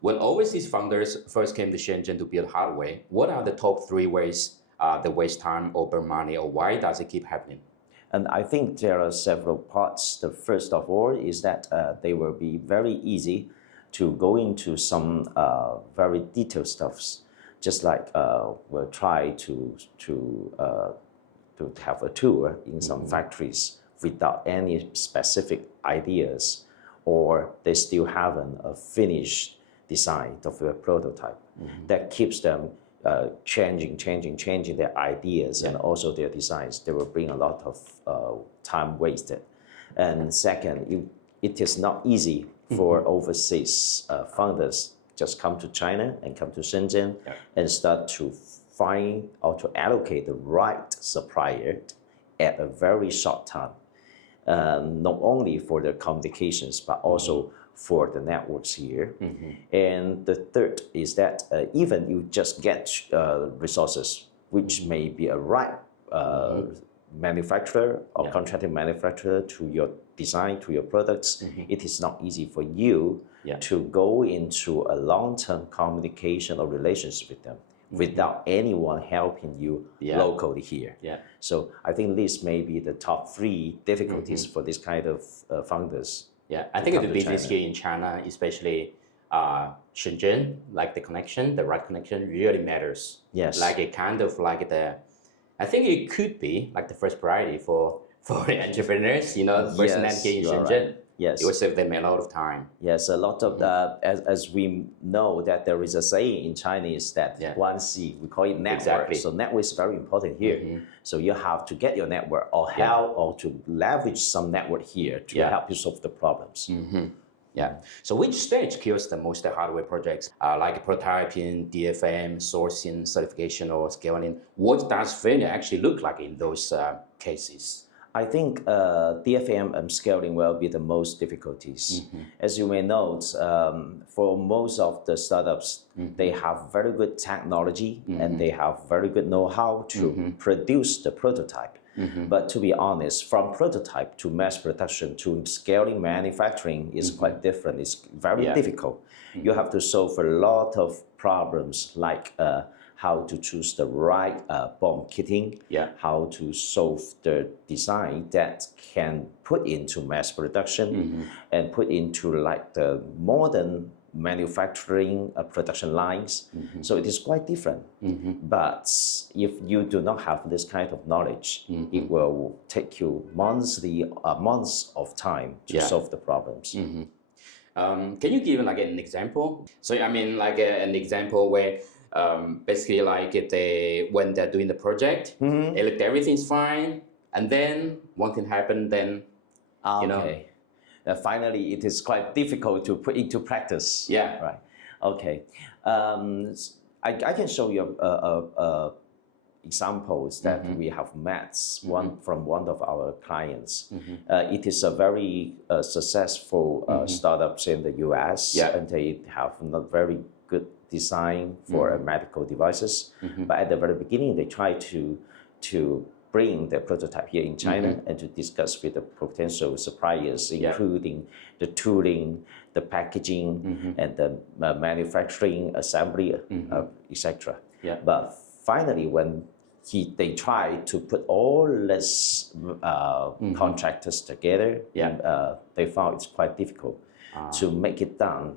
When overseas founders first came to Shenzhen to build hardware, what are the top three ways they waste time or burn money, or why does it keep happening? And I think there are several parts. The first of all is that they will be very easy to go into some very detailed stuffs, just like we'll try to have a tour in some factories without any specific ideas, or they still haven't a finished design of a prototype. That keeps them changing their ideas and also their designs. They will bring a lot of time wasted. And second, it is not easy for overseas founders just come to China and come to Shenzhen and start to find or to allocate the right supplier at a very short time. Not only for the communications, but also for the networks here. And the third is that even you just get resources, which may be a right manufacturer or contracting manufacturer to your design, to your products, it is not easy for you to go into a long-term communication or relationship with them without anyone helping you locally here. So I think this may be the top three difficulties for this kind of founders. Yeah, I think the business here in China, especially Shenzhen, like the connection, the right connection really matters. Yes. Like it kind of like I think it could be like the first priority for the entrepreneurs, the person that here in Shenzhen. Right. Yes. It will save them a lot of time. Yes, a lot of as we know that there is a saying in Chinese that one C, we call it network. Exactly. So network is very important here. So you have to get your network or help or to leverage some network here to help you solve the problems. Yeah. So which stage kills the most hardware projects, like prototyping, DFM, sourcing, certification, or scaling? What does failure actually look like in those cases? I think DFM and scaling will be the most difficulties. As you may note, for most of the startups, they have very good technology and they have very good know-how to produce the prototype. But to be honest, from prototype to mass production to scaling manufacturing is quite different. It's very difficult. You have to solve a lot of problems like how to choose the right bomb kitting, how to solve the design that can put into mass production and put into like the modern manufacturing production lines. So it is quite different. But if you do not have this kind of knowledge, it will take you months of time to solve the problems. Can you give like an example? So I mean like an example where basically like when they're doing the project, it looked everything's fine, and then one thing happened, then finally it is quite difficult to put into practice. Right. Okay. I can show you examples that we have met from one of our clients. It is a very successful startups in the US, and they have a very good design for medical devices. But at the very beginning, they try to bring the prototype here in China and to discuss with the potential suppliers, including the tooling, the packaging, and the manufacturing, assembly, etc. But finally, when they try to put all these contractors together, they found it's quite difficult to make it done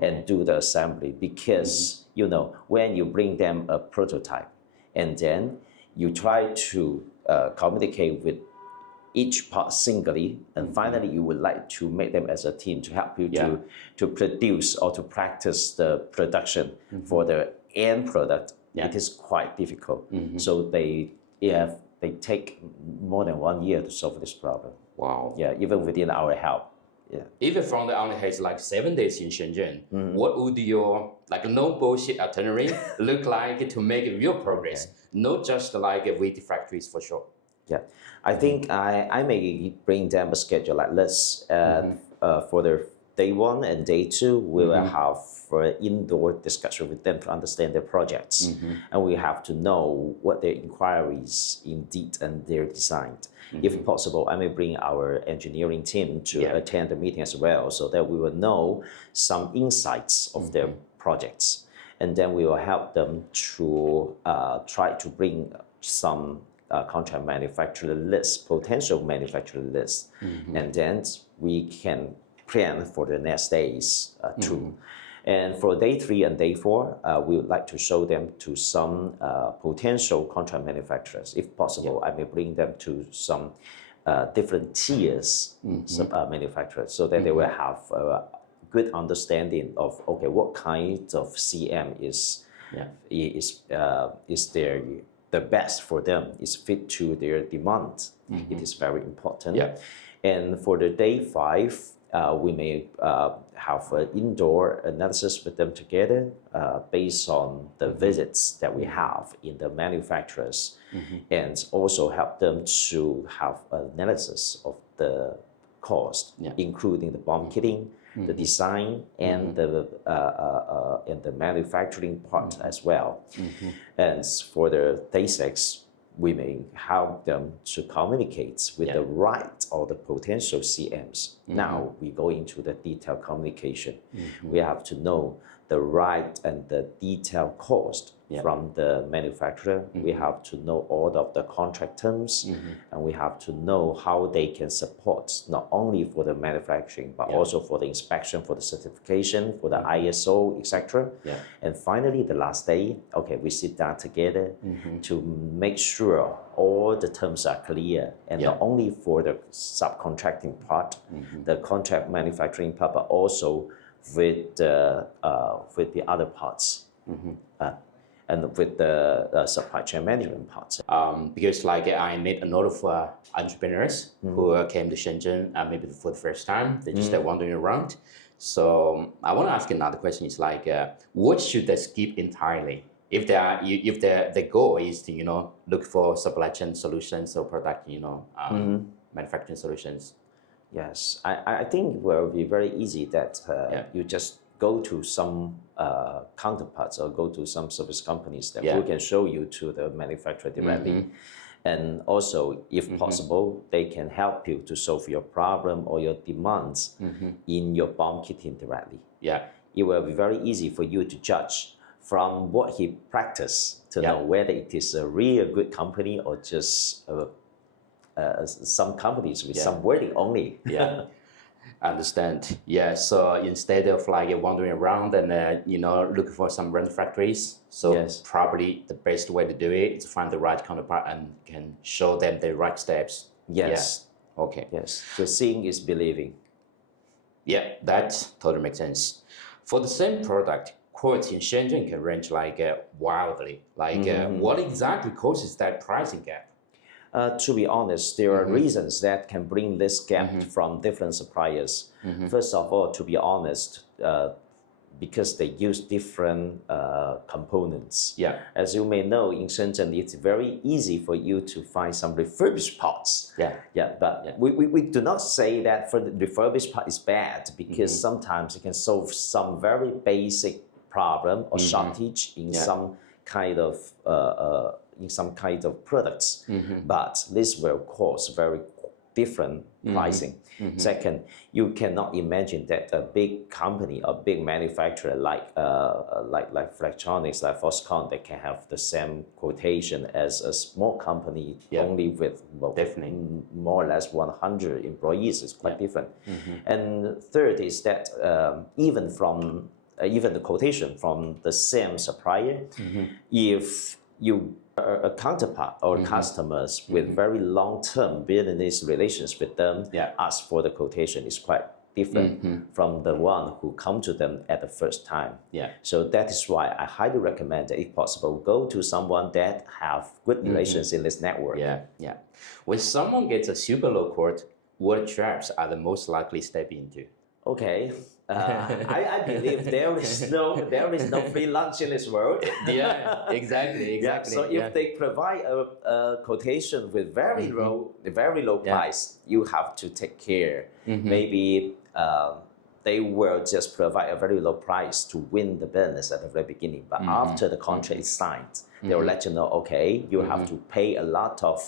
and do the assembly because, when you bring them a prototype and then you try to communicate with each part singly, and finally you would like to make them as a team to help you to produce or to practice the production for the end product. It is quite difficult. So they take more than 1 year to solve this problem. Wow. Yeah, even within our help. Even from the only has like 7 days in Shenzhen, what would your like no bullshit itinerary look like to make real progress? Not just like with the factories for sure. Yeah, I think I may bring them a schedule like this for the day 1 and day 2, we will have indoor discussion with them to understand their projects. And we have to know what their inquiries indeed and their design. If possible, I may bring our engineering team to attend the meeting as well, so that we will know some insights of their projects. And then we will help them to try to bring some contract manufacturer list, potential manufacturer list. And then we can plan for the next days too. And for day 3 and day 4, we would like to show them to some potential contract manufacturers. If possible, I may bring them to some different tiers manufacturers, so that they will have a good understanding of, okay, what kind of CM is the best for them, is fit to their demand. It is very important. And for the day 5, we may have an indoor analysis with them together based on the visits that we have in the manufacturers, and also help them to have an analysis of the cost, including the bomb kitting, the design, and the manufacturing part as well. And for the day 6, we may help them to communicate with the right or the potential CMs. Now we go into the detailed communication. We have to know the right and the detailed cost from the manufacturer. We have to know all of the contract terms, and we have to know how they can support not only for the manufacturing, but also for the inspection, for the certification, for the ISO, etc. And finally, the last day, okay, we sit down together to make sure all the terms are clear, and not only for the subcontracting part, the contract manufacturing part, but also with the other parts, and with the supply chain management parts. Because like I met a lot of entrepreneurs who came to Shenzhen maybe for the first time. They just wandering around. So I want to ask another question. It's like, what should they skip entirely? If the goal is to look for supply chain solutions or product manufacturing solutions. Yes, I think it will be very easy that you just go to some counterparts or go to some service companies that who can show you to the manufacturer directly. And also, if possible, they can help you to solve your problem or your demands in your bomb kitting directly. It will be very easy for you to judge from what he practiced to know whether it is a real good company or just some companies with some wording only. Understand. So instead of like wandering around and looking for some rental factories, so probably the best way to do it is to find the right counterpart and can show them the right steps. Okay. So seeing is believing. That totally makes sense. For the same product, quality in Shenzhen can range like wildly. Like what exactly causes that pricing gap? To be honest, there are reasons that can bring this gap from different suppliers. First of all, to be honest, because they use different components. As you may know, in Shenzhen, it's very easy for you to find some refurbished parts. But we do not say that for the refurbished part is bad, because sometimes it can solve some very basic problem or shortage in some kind of products, but this will cause very different pricing. Second, you cannot imagine that a big company, a big manufacturer like Flextronics, like Foxconn, they can have the same quotation as a small company only with more or less 100 employees. It's quite different. And third is that even the quotation from the same supplier, if you a counterpart or customers with very long-term business relations with them, ask for the quotation is quite different from the one who come to them at the first time. So that is why I highly recommend that, if possible, go to someone that have good relations in this network. When someone gets a super low quote, what traps are the most likely step into? Okay. I believe there is no free lunch in this world. Exactly. So if they provide a quotation with very low price, you have to take care. Maybe they will just provide a very low price to win the business at the very beginning. But after the contract is signed, they will let you know, okay, you have to pay a lot of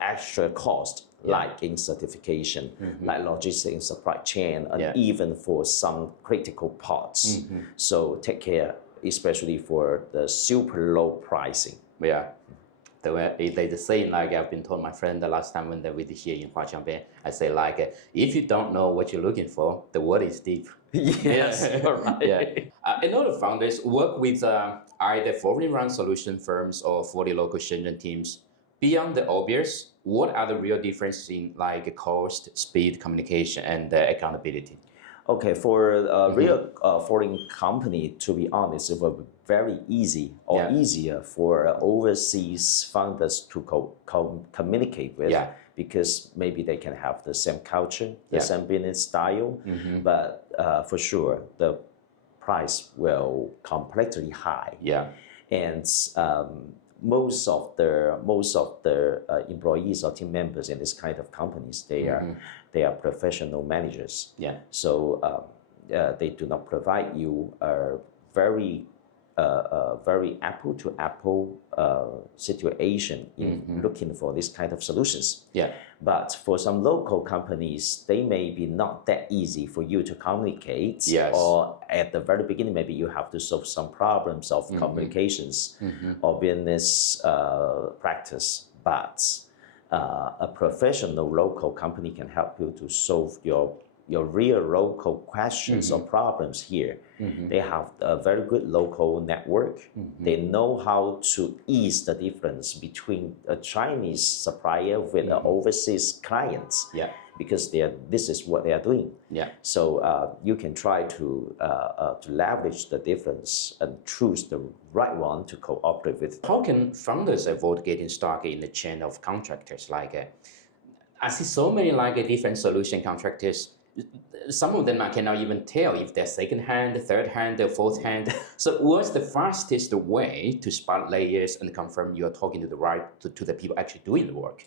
extra cost, like in certification, like logistics, supply chain, and even for some critical parts. So take care, especially for the super low pricing. Yeah. They say, like I've been told my friend the last time when they were here in Huaqiangbei, I say like, if you don't know what you're looking for, the water is deep. Yes, you're right. Another founders work with either foreign-run solution firms or fully local Shenzhen teams. Beyond the obvious, what are the real differences in like cost, speed, communication, and accountability? Okay, for a real foreign company, to be honest, it will be very easy or easier for overseas founders to communicate with because maybe they can have the same culture, the same business style, but for sure the price will completely high. And most of the employees or team members in this kind of companies, they are professional managers. So they do not provide you a very apple to apple situation in looking for this kind of solutions. But for some local companies, they may be not that easy for you to communicate. Or at the very beginning, maybe you have to solve some problems of communications or business practice. But a professional local company can help you to solve your real local questions or problems here. They have a very good local network. They know how to ease the difference between a Chinese supplier with an overseas client. Because this is what they are doing. So you can try to leverage the difference and choose the right one to cooperate with. How can founders avoid getting stuck in the chain of contractors? Like, I see so many like different solution contractors. Some of them I cannot even tell if they're second hand, third hand, or fourth hand. So what's the fastest way to spot layers and confirm you're talking to the people actually doing the work?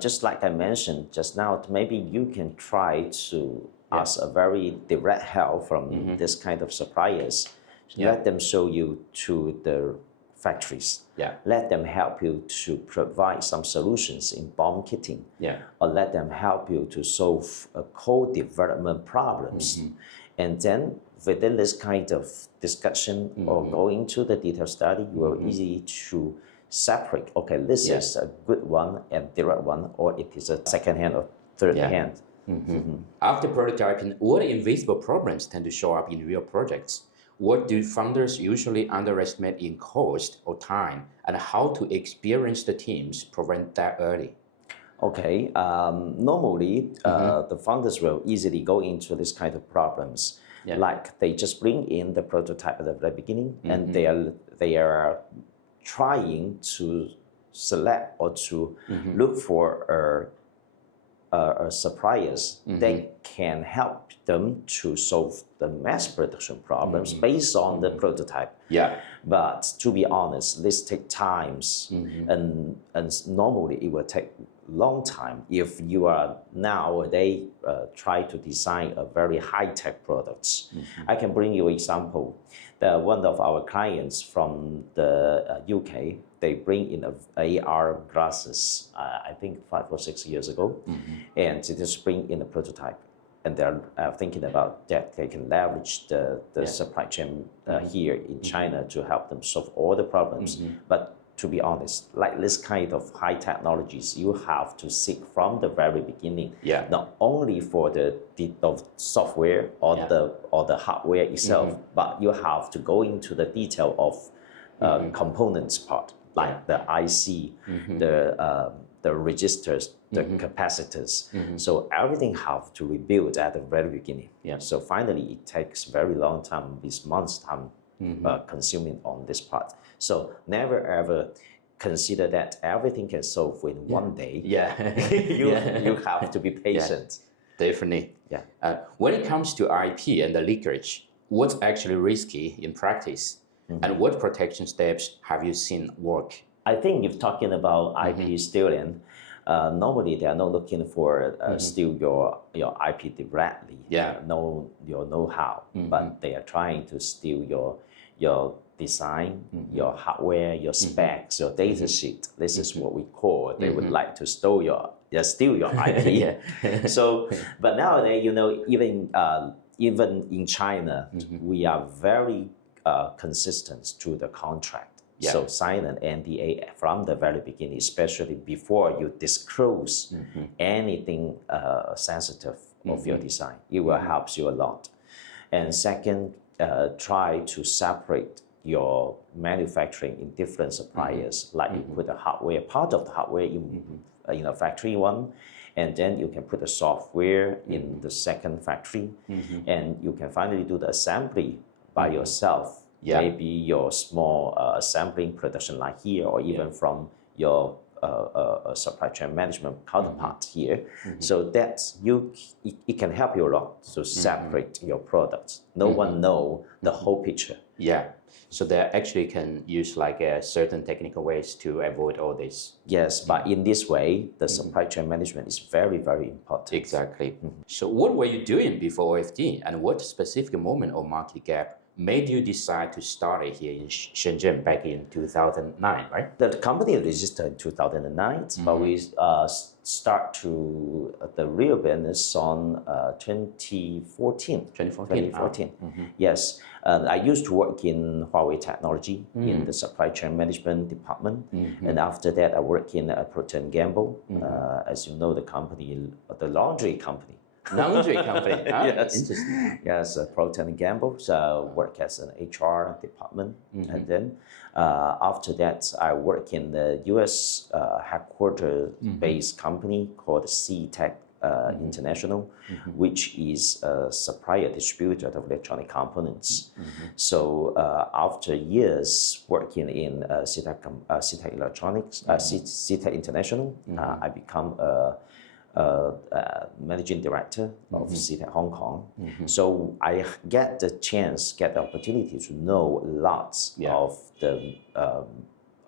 Just like I mentioned just now, maybe you can try to ask a very direct help from this kind of suppliers. Let them show you to the factories. Let them help you to provide some solutions in bomb kitting. Or let them help you to solve co-development problems. And then within this kind of discussion or going to the detailed study, you will easy to separate, okay, this is a good one and direct one, or it is a second hand or third hand. After prototyping, what invisible problems tend to show up in real projects? What do founders usually underestimate in cost or time, and how to experienced teams prevent that early? Okay, normally the founders will easily go into this kind of problems. Like they just bring in the prototype at the very beginning, and they are trying to select or to look for suppliers that can help them to solve the mass production problems based on the prototype. But to be honest, this takes times, and normally it will take long time if you are nowadays try to design a very high-tech products. I can bring you an example. One of our clients from the UK, they bring in AR glasses, I think 5 or 6 years ago, and they just bring in a prototype. And they're thinking about that they can leverage the supply chain here in China to help them solve all the problems. But to be honest, like this kind of high technologies, you have to seek from the very beginning, not only for the software or the hardware itself, but you have to go into the detail of components part, like the IC, the registers, the capacitors. So everything have to rebuild at the very beginning. So finally, it takes very long time, this months time consuming on this part. So never ever consider that everything can solve in one day. You have to be patient. Definitely. When it comes to IP and the leakage, what's actually risky in practice, and what protection steps have you seen work? I think if talking about IP stealing, normally they are not looking for steal your IP directly, know your know-how, but they are trying to steal your design, your hardware, your specs, your data sheet. This is what we call. They would like to steal your IP. So, but nowadays, even in China, we are very consistent to the contract. So sign an NDA from the very beginning, especially before you disclose anything sensitive of your design. It will help you a lot. And second, try to separate your manufacturing in different suppliers. Like you put the hardware, part of the hardware in a factory one, and then you can put the software in the second factory, and you can finally do the assembly by yourself. Maybe your small assembling production line here, or even from your supply chain management counterpart here. So that's it can help you a lot to separate your products. No one know the whole picture. So they actually can use like certain technical ways to avoid all this. Yes, but in this way, the supply chain management is very, very important. Exactly. So what were you doing before OFD, and what specific moment or market gap made you decide to start it here in Shenzhen back in 2009, right? The company registered in 2009, but we start to the real business on 2014. 2014. Yes. I used to work in Huawei Technology in the supply chain management department. And after that, I worked in Procter & Gamble. As you know, the company, the laundry company. Laundry company. Yes. Interesting. Yes, Procter & Gamble. So work as an HR department, and then after that, I work in the U.S. Headquarter-based company called CTech International, which is a supplier distributor of electronic components. So after years working in CTech Electronics, CTech International, I become managing director of Shenzhen Hong Kong. So I get the opportunity to know lots of the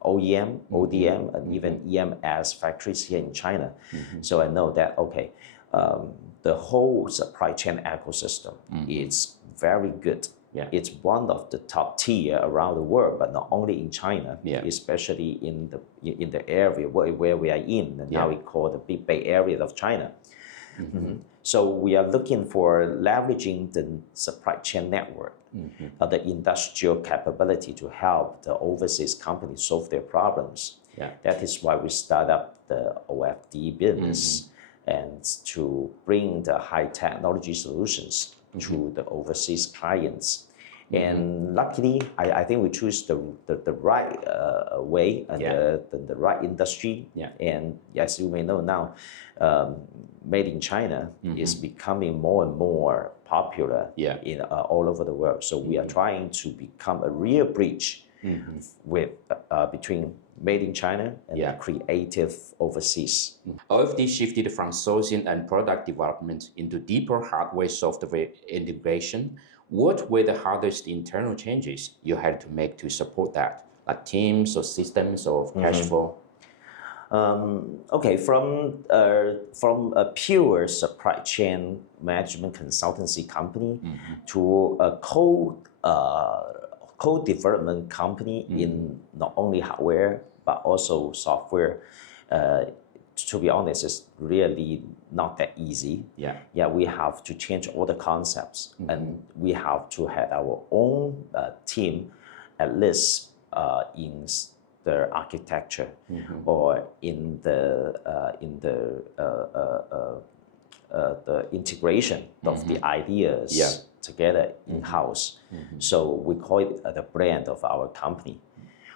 OEM, ODM, and even EMS factories here in China. So I know that, okay, the whole supply chain ecosystem is very good. It's one of the top tier around the world, but not only in China, especially in the area where we are in. And now we call the Big Bay Area of China. So we are looking for leveraging the supply chain network, the industrial capability to help the overseas companies solve their problems. That is why we start up the OFD business and to bring the high technology solutions to the overseas clients. And luckily, I think we choose the right way and the right industry. And as you may know now, made in China is becoming more and more popular in all over the world. So we are trying to become a real bridge with between made in China and creative overseas. OFD shifted from sourcing and product development into deeper hardware software integration. What were the hardest internal changes you had to make to support that, like teams or systems or cash flow? Okay, from a pure supply chain management consultancy company to a co-development company in not only hardware but also software. To be honest, it's really not that easy. We have to change all the concepts, and we have to have our own team, at least in the architecture or in the integration of the ideas together in-house. So we call it the brand of our company.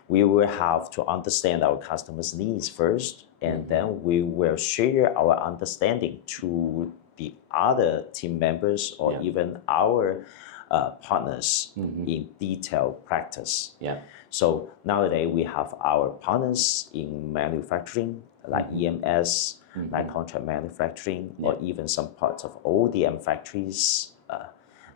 We will have to understand our customers' needs first, and then we will share our understanding to the other team members or even our partners in detailed practice. So nowadays we have our partners in manufacturing, like EMS, like contract manufacturing, or even some parts of ODM factories.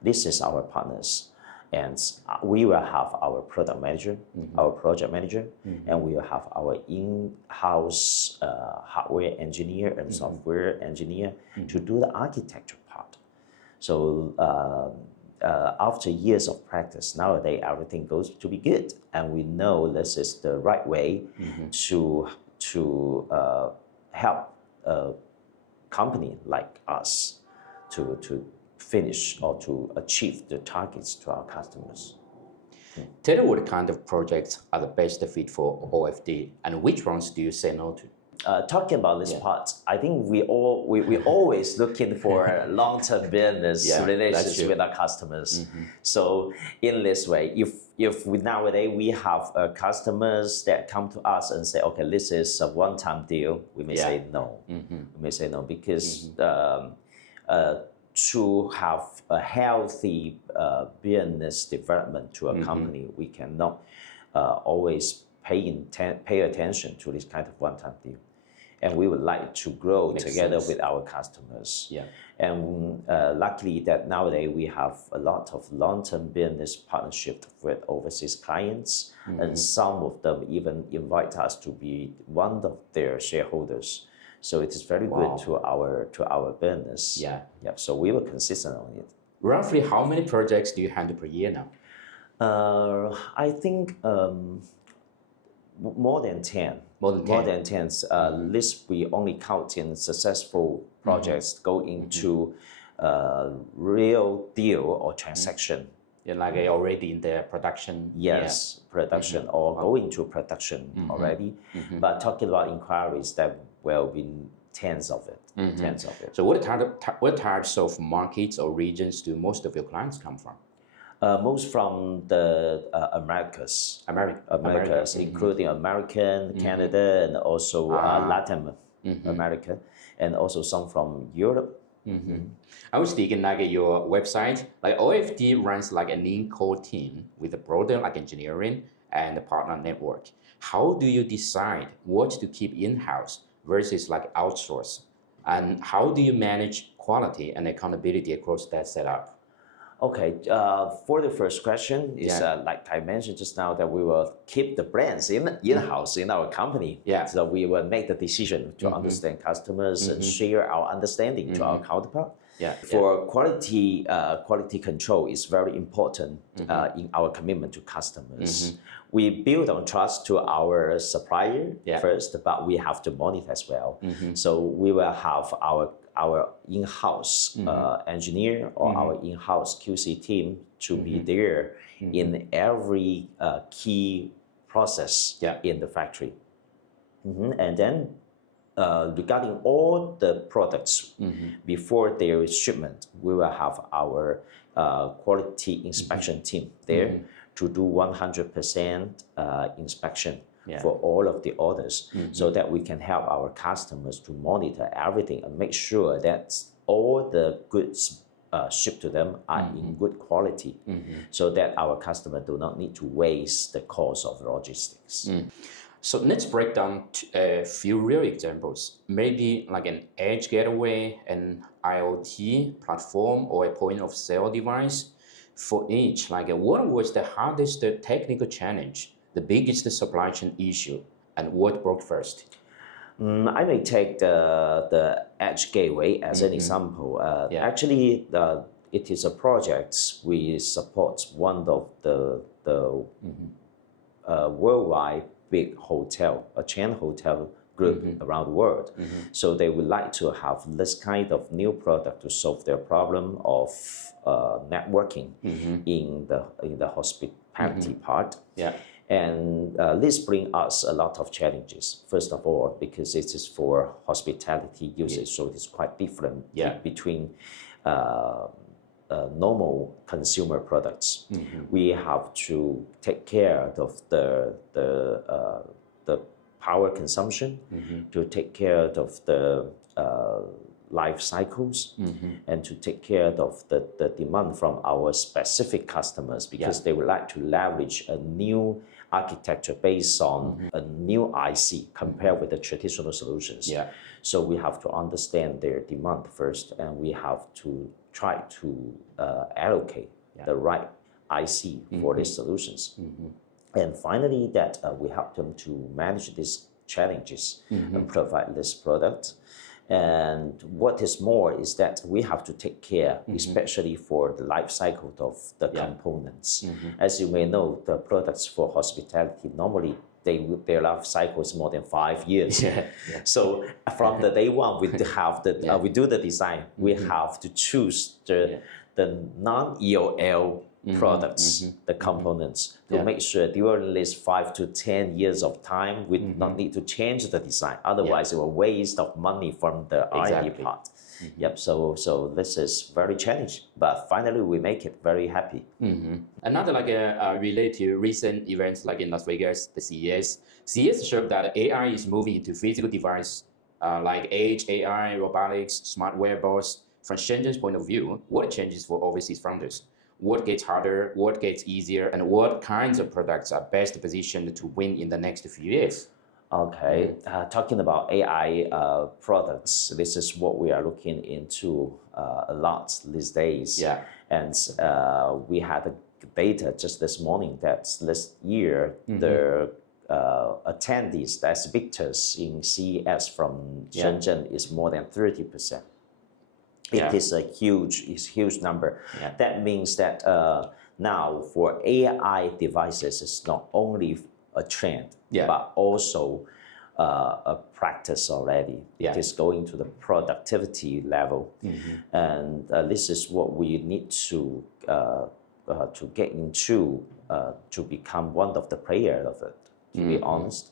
This is our partners. And we will have our product manager, our project manager, and we will have our in-house hardware engineer and software engineer to do the architecture part. So after years of practice, nowadays everything goes to be good, and we know this is the right way to help a company like us to finish or to achieve the targets to our customers. Tell me what kind of projects are the best fit for OFD, and which ones do you say no to? Talking about this part, we always looking for long-term business relations with our customers. So in this way, if nowadays we have customers that come to us and say, okay, this is a one-time deal, we may say no. We may say no because to have a healthy business development to a company, we cannot always pay attention to this kind of one-time deal. And we would like to grow together with our customers. And luckily that nowadays we have a lot of long-term business partnership with overseas clients, and some of them even invite us to be one of their shareholders. So it is very good to our business. So we were consistent on it. Roughly how many projects do you handle per year now? I think more than 10. More than 10. List we only count in successful projects go into real deal or transaction. Like already in the production? Yes, production or going to production already. But talking about inquiries, that will be tens of it. Tens of it. So what types of markets or regions do most of your clients come from? Most from the Americas. Americas, including American, Canada, and also Latin America, and also some from Europe. I was thinking like your website, like OFD runs like an in-core team with a broader like engineering and a partner network. How do you decide what to keep in-house versus like outsource? And how do you manage quality and accountability across that setup? Okay, for the first question is like I mentioned just now that we will keep the brands in-house in our company. So we will make the decision to understand customers and share our understanding to our counterpart. For quality control is very important in our commitment to customers. We build on trust to our supplier first, but we have to monitor as well. So we will have our in-house engineer or our in-house QC team to be there in every key process in the factory. And then regarding all the products before their shipment, we will have our quality inspection team there to do 100% inspection for all of the orders, so that we can help our customers to monitor everything and make sure that all the goods shipped to them are in good quality, so that our customer do not need to waste the cost of logistics. So let's break down a few real examples. Maybe like an edge gateway, an IoT platform, or a point of sale device. For each, like what was the hardest technical challenge, the biggest supply chain issue, and what broke first? I may take the edge gateway as an example. Actually, it is a project we support one of the worldwide big hotel, a chain hotel group around the world. So they would like to have this kind of new product to solve their problem of networking in the hospitality part. And this brings us a lot of challenges. First of all, because it is for hospitality usage, so it is quite different between normal consumer products. We have to take care of the power consumption, to take care of the life cycles, and to take care of the demand from our specific customers, because they would like to leverage a new architecture based on a new IC compared with the traditional solutions. So we have to understand their demand first, and we have to try to allocate the right IC for these solutions. And finally, that we help them to manage these challenges and provide this product. And what is more is that we have to take care, especially for the life cycle of the components. As you may know, the products for hospitality, normally their life cycle is more than 5 years. So from the day one, we have the we do the design. We have to choose the non-EOL products, the components, to make sure during at least 5 to 10 years of time, we not need to change the design. Otherwise, it will waste of money from the R&D part. Yep. So this is very challenging, but finally we make it very happy. Another related to recent events like in Las Vegas, the CES. CES showed that AI is moving into physical device like Edge AI, robotics, smart wearables. From Shenzhen's point of view, what changes for overseas founders? What gets harder? What gets easier? And what kinds of products are best positioned to win in the next few years? Okay, talking about AI products, this is what we are looking into a lot these days. And we had the data just this morning that this year the attendees, the exhibitors in CES from Shenzhen is more than 30%. It is a huge number. That means that now for AI devices, it's not only a trend, but also a practice already. It is going to the productivity level, and this is what we need to get into to become one of the players of it. To be honest,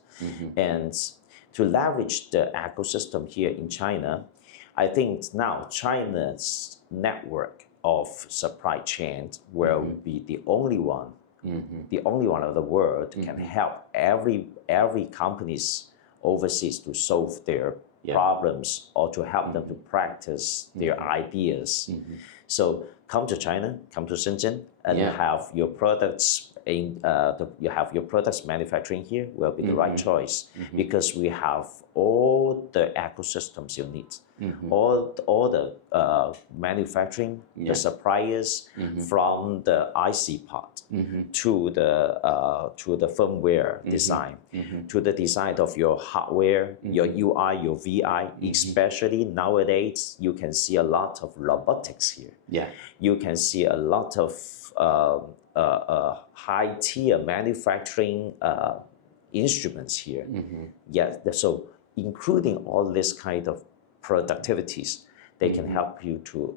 and to leverage the ecosystem here in China. I think now China's network of supply chains will be the only one, of the world can help every companies overseas to solve their problems or to help them to practice their ideas. So come to China, come to Shenzhen, and have your products you have your products manufacturing here will be the right choice because we have all the ecosystems you need, all the manufacturing, the suppliers from the IC part to the firmware design, to the design of your hardware, your UI, your VI. Especially nowadays, you can see a lot of robotics here. You can see a lot of high-tier manufacturing instruments here. So including all this kind of productivities, they can help you to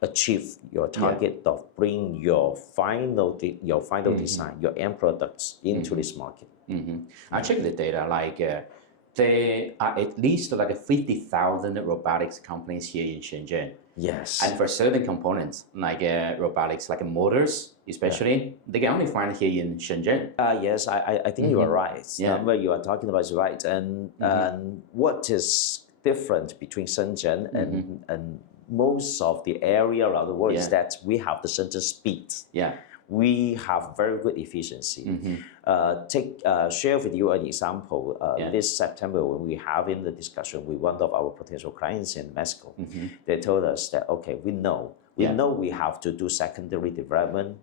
achieve your target of bring your final design, your end products into this market. I checked the data, there are at least 50,000 robotics companies here in Shenzhen. And for certain components, robotics, like motors, especially, they can only find here in Shenzhen. Yes, I think you are right. The number you are talking about is right. And what is different between Shenzhen and most of the area around the world is that we have the Shenzhen speed. We have very good efficiency. Share with you an example. This September, when we have in the discussion with one of our potential clients in Mexico, they told us that we know we have to do secondary development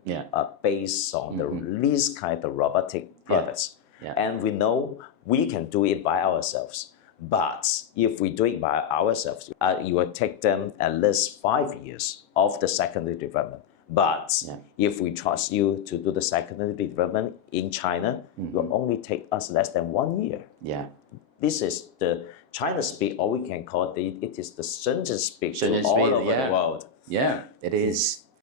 based on these kind of robotic products, and we know we can do it by ourselves. But if we do it by ourselves, it will take them at least 5 years of the secondary development. But if we trust you to do the secondary development in China, it will only take us less than 1 year. This is the China speed, or we can call it is the Shenzhen speed all over the world. It is.